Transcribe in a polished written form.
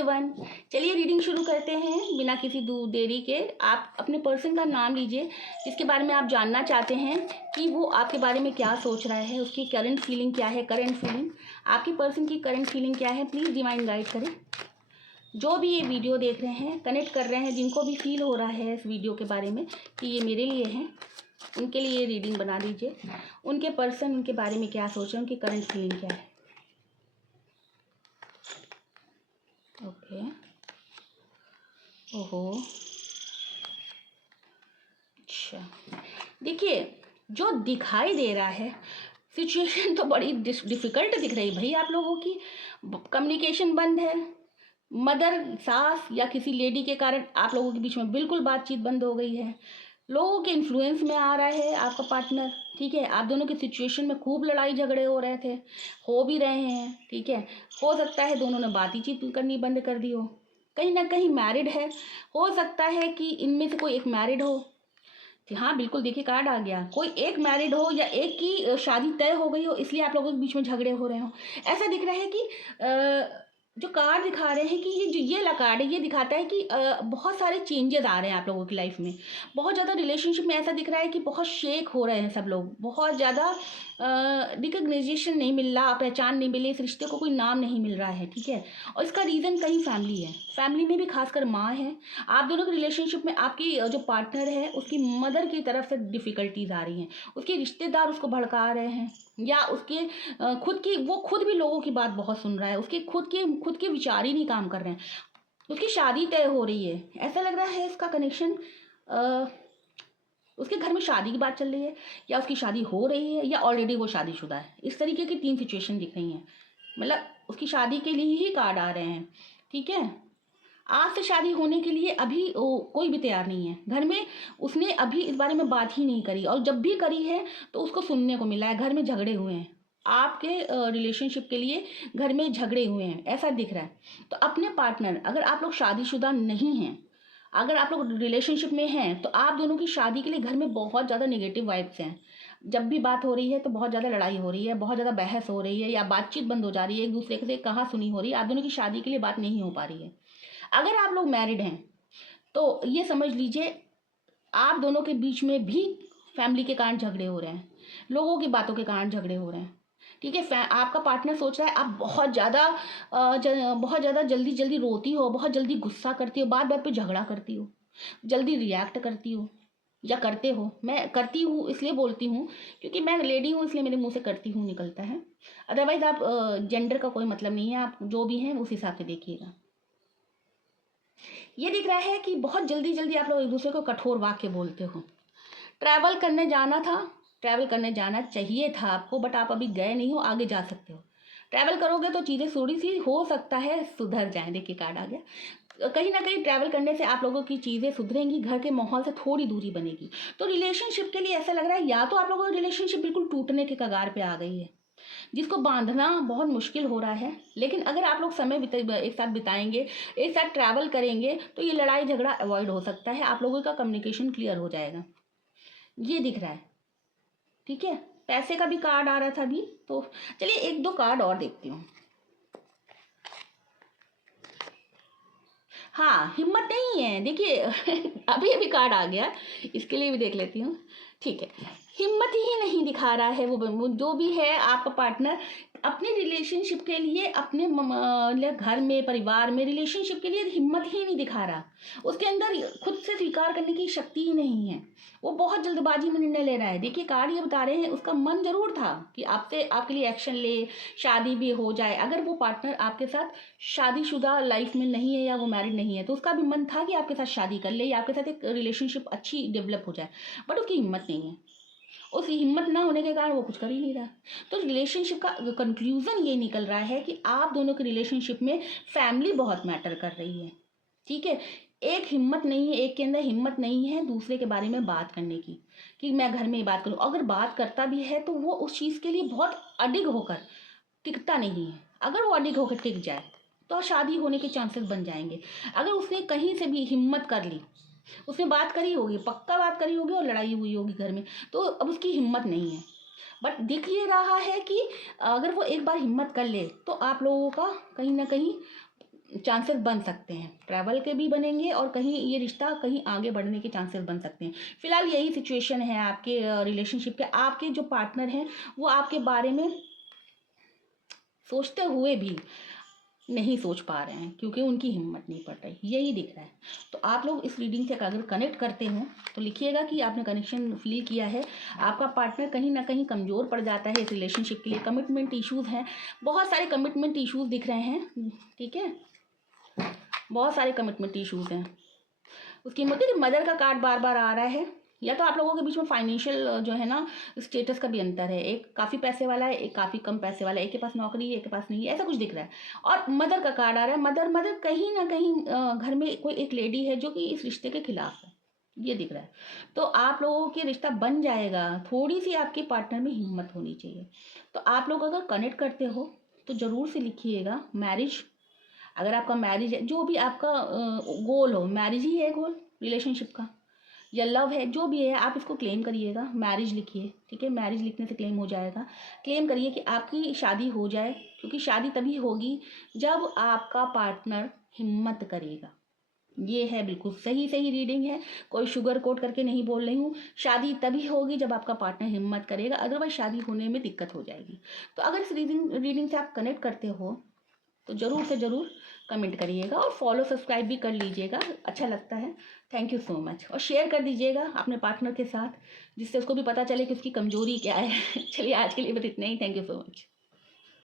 Everyone, चलिए reading शुरू करते हैं बिना किसी देरी के। आप अपने पर्सन का नाम लीजिए जिसके बारे में आप जानना चाहते हैं कि वो आपके बारे में क्या सोच रहा है, उसकी करंट फीलिंग क्या है। करंट फीलिंग, आपकी पर्सन की करंट फीलिंग क्या है, प्लीज़ डिवाइन गाइड करें। जो भी ये वीडियो देख रहे हैं, कनेक्ट कर रहे हैं, जिनको भी फील हो रहा है इस वीडियो के बारे में कि ये मेरे लिए है, उनके लिए रीडिंग बना दीजिए। उनके पर्सन उनके बारे में क्या सोच रहे हैं, उनकी करंट फीलिंग क्या है। ओके, ओहो, अच्छा, देखिए जो दिखाई दे रहा है सिचुएशन तो बड़ी डिफ़िकल्ट दिख रही है भाई। आप लोगों की कम्युनिकेशन बंद है, मदर, सास या किसी लेडी के कारण आप लोगों के बीच में बिल्कुल बातचीत बंद हो गई है। लोगों के इन्फ्लुएंस में आ रहा है आपका पार्टनर, ठीक है। आप दोनों की सिचुएशन में खूब लड़ाई झगड़े हो रहे थे, हो भी रहे हैं, ठीक है। हो सकता है दोनों ने बातचीत करनी बंद कर दी हो। कहीं ना कहीं मैरिड है, हो सकता है कि इनमें से कोई एक मैरिड हो। हाँ बिल्कुल, देखिए कार्ड आ गया, कोई एक मैरिड हो या एक की शादी तय हो गई हो, इसलिए आप लोगों के बीच में झगड़े हो रहे हो। ऐसा दिख रहा है कि जो कार्ड दिखा रहे हैं कि ये वाला कार्ड है, ये दिखाता है कि बहुत सारे चेंजेस आ रहे हैं आप लोगों की लाइफ में। बहुत ज़्यादा रिलेशनशिप में ऐसा दिख रहा है कि बहुत शेक हो रहे हैं सब लोग, बहुत ज़्यादा रिकग्नाइजेशन नहीं मिल रहा, पहचान नहीं मिली, इस रिश्ते को कोई नाम नहीं मिल रहा है, ठीक है। और इसका रीज़न कहीं फैमिली है, फैमिली में भी खासकर माँ है। आप दोनों के रिलेशनशिप में आपकी जो पार्टनर है उसकी मदर की तरफ से डिफ़िकल्टीज आ रही हैं, उसके रिश्तेदार उसको भड़का रहे हैं, या उसके वो खुद भी लोगों की बात बहुत सुन रहा है, उसके खुद के विचार ही नहीं काम कर रहे हैं। उसकी शादी तय हो रही है, ऐसा लग रहा है इसका कनेक्शन उसके घर में शादी की बात चल रही है, या उसकी शादी हो रही है, या ऑलरेडी वो शादीशुदा है। इस तरीके की 3 सिचुएशन दिख रही हैं, मतलब उसकी शादी के लिए ही कार्ड आ रहे हैं, ठीक है। आज से शादी होने के लिए अभी कोई भी तैयार नहीं है घर में। उसने अभी इस बारे में बात ही नहीं करी, और जब भी करी है तो उसको सुनने को मिला है घर में झगड़े हुए हैं। आपके रिलेशनशिप के लिए घर में झगड़े हुए हैं, ऐसा दिख रहा है। तो अपने पार्टनर, अगर आप लोग शादीशुदा नहीं हैं, अगर आप लोग रिलेशनशिप में हैं, तो आप दोनों की शादी के लिए घर में बहुत ज़्यादा नेगेटिव वाइब्स हैं। जब भी बात हो रही है तो बहुत ज़्यादा लड़ाई हो रही है, बहुत ज़्यादा बहस हो रही है, या बातचीत बंद हो जा रही है, एक दूसरे से कहा सुनी हो रही है, आप दोनों की शादी के लिए बात नहीं हो पा रही है। अगर आप लोग मैरिड हैं तो ये समझ लीजिए आप दोनों के बीच में भी फैमिली के कारण झगड़े हो रहे हैं, लोगों की बातों के कारण झगड़े हो रहे हैं, ठीक है। आपका पार्टनर सोच रहा है आप बहुत ज़्यादा जल्दी जल्दी रोती हो, बहुत जल्दी गुस्सा करती हो, बात बात पे झगड़ा करती हो, जल्दी रिएक्ट करती हो या करते हो। मैं करती हूँ इसलिए बोलती हूँ क्योंकि मैं लेडी हूँ, इसलिए मेरे मुंह से करती हूँ निकलता है। अदरवाइज आप जेंडर का कोई मतलब नहीं है, आप जो भी हैं उस हिसाब से देखिएगा। ये दिख रहा है कि बहुत जल्दी जल्दी आप लोग एक दूसरे को कठोर वाक्य बोलते हो। ट्रैवल करने जाना था, ट्रैवल करने जाना चाहिए था आपको, बट आप अभी गए नहीं हो, आगे जा सकते हो। ट्रैवल करोगे तो चीज़ें थोड़ी सी हो सकता है सुधर जाएं। देखिए कार्ड आ गया, कहीं ना कहीं ट्रैवल करने से आप लोगों की चीज़ें सुधरेंगी, घर के माहौल से थोड़ी दूरी बनेगी। तो रिलेशनशिप के लिए ऐसा लग रहा है या तो आप लोगों की रिलेशनशिप बिल्कुल टूटने के कगार पे आ गई है, जिसको बांधना बहुत मुश्किल हो रहा है। लेकिन अगर आप लोग समय एक साथ बिताएंगे, एक साथ ट्रैवल करेंगे, तो ये लड़ाई झगड़ा अवॉइड हो सकता है, आप लोगों का कम्युनिकेशन क्लियर हो जाएगा, ये दिख रहा है, ठीक है। पैसे का भी कार्ड आ रहा था अभी, तो चलिए 1-2 कार्ड और देखती हूँ। हाँ, हिम्मत नहीं है, देखिए अभी अभी कार्ड आ गया, इसके लिए भी देख लेती हूँ, ठीक है। हिम्मत ही नहीं दिखा रहा है वो जो भी है आपका पार्टनर अपने रिलेशनशिप के लिए, अपने घर में, परिवार में रिलेशनशिप के लिए हिम्मत ही नहीं दिखा रहा। उसके अंदर खुद से स्वीकार करने की शक्ति ही नहीं है, वो बहुत जल्दबाजी में निर्णय ले रहा है। देखिए कार्ड ये बता रहे हैं उसका मन जरूर था कि आपसे आपके लिए एक्शन ले, शादी भी हो जाए। अगर वो पार्टनर आपके साथ शादीशुदा लाइफ में नहीं है या वो मैरिड नहीं है, तो उसका भी मन था कि आपके साथ शादी कर ले या आपके साथ एक रिलेशनशिप अच्छी डेवलप हो जाए, बट उसकी हिम्मत नहीं है। उस हिम्मत ना होने के कारण वो कुछ कर ही नहीं रहा। तो रिलेशनशिप का कंक्लूजन ये निकल रहा है कि आप दोनों के रिलेशनशिप में फैमिली बहुत मैटर कर रही है, ठीक है। एक हिम्मत नहीं है, एक के अंदर हिम्मत नहीं है दूसरे के बारे में बात करने की, कि मैं घर में ही बात करूं। अगर बात करता भी है तो वो उस चीज़ के लिए बहुत अडिग होकर टिकता नहीं है। अगर वो अडिग होकर टिक जाए तो शादी होने के चांसेस बन जाएंगे। अगर उसने कहीं से भी हिम्मत कर ली, उसने बात करी होगी, पक्का बात करी होगी, और लड़ाई हुई होगी घर में, तो अब उसकी हिम्मत नहीं है। बट दिख ये रहा है कि अगर वो एक बार हिम्मत कर ले तो आप लोगों का कहीं ना कहीं चांसेस बन सकते हैं, ट्रैवल के भी बनेंगे और कहीं ये रिश्ता कहीं आगे बढ़ने के चांसेस बन सकते हैं। फिलहाल यही सिचुएशन है आपके रिलेशनशिप के। आपके जो पार्टनर हैं वो आपके बारे में सोचते हुए भी नहीं सोच पा रहे हैं क्योंकि उनकी हिम्मत नहीं पड़ रही, यही दिख रहा है। तो आप लोग इस रीडिंग से अगर कनेक्ट करते हो तो लिखिएगा कि आपने कनेक्शन फील किया है। आपका पार्टनर कहीं ना कहीं कमज़ोर पड़ जाता है इस रिलेशनशिप के लिए। कमिटमेंट इश्यूज़ हैं, बहुत सारे कमिटमेंट इश्यूज़ दिख रहे हैं, ठीक है, बहुत सारे कमिटमेंट इश्यूज़ हैं। उसकी मदर का कार्ड बार बार आ रहा है, या तो आप लोगों के बीच में फाइनेंशियल जो है ना स्टेटस का भी अंतर है। एक काफ़ी पैसे वाला है, एक काफ़ी कम पैसे वाला है, एक के पास नौकरी है, एक के पास नहीं है, ऐसा कुछ दिख रहा है। और मदर का कार्ड आ रहा है। मदर कहीं ना कहीं घर में कोई एक लेडी है जो कि इस रिश्ते के खिलाफ है, ये दिख रहा है। तो आप लोगों के रिश्ता बन जाएगा, थोड़ी सी आपके पार्टनर में हिम्मत होनी चाहिए। तो आप लोग अगर कनेक्ट करते हो तो ज़रूर से लिखिएगा मैरिज। अगर आपका मैरिज है, जो भी आपका गोल हो, मैरिज ही है गोल रिलेशनशिप का, या लव है, जो भी है, आप इसको क्लेम करिएगा। मैरिज लिखिए, ठीक है, मैरिज लिखने से क्लेम हो जाएगा। क्लेम करिए कि आपकी शादी हो जाए, क्योंकि शादी तभी होगी जब आपका पार्टनर हिम्मत करेगा। ये है, बिल्कुल सही सही रीडिंग है, कोई शुगर कोट करके नहीं बोल रही हूँ। शादी तभी होगी जब आपका पार्टनर हिम्मत करेगा, अदरवाइज शादी होने में दिक्कत हो जाएगी। तो अगर इस रीडिंग से आप कनेक्ट करते हो तो ज़रूर से ज़रूर कमेंट करिएगा और फॉलो सब्सक्राइब भी कर लीजिएगा, अच्छा लगता है। Thank you so much. और शेयर कर दीजिएगा अपने पार्टनर के साथ, जिससे उसको भी पता चले कि उसकी कमज़ोरी क्या है। चलिए आज के लिए बस इतना ही। Thank you so much.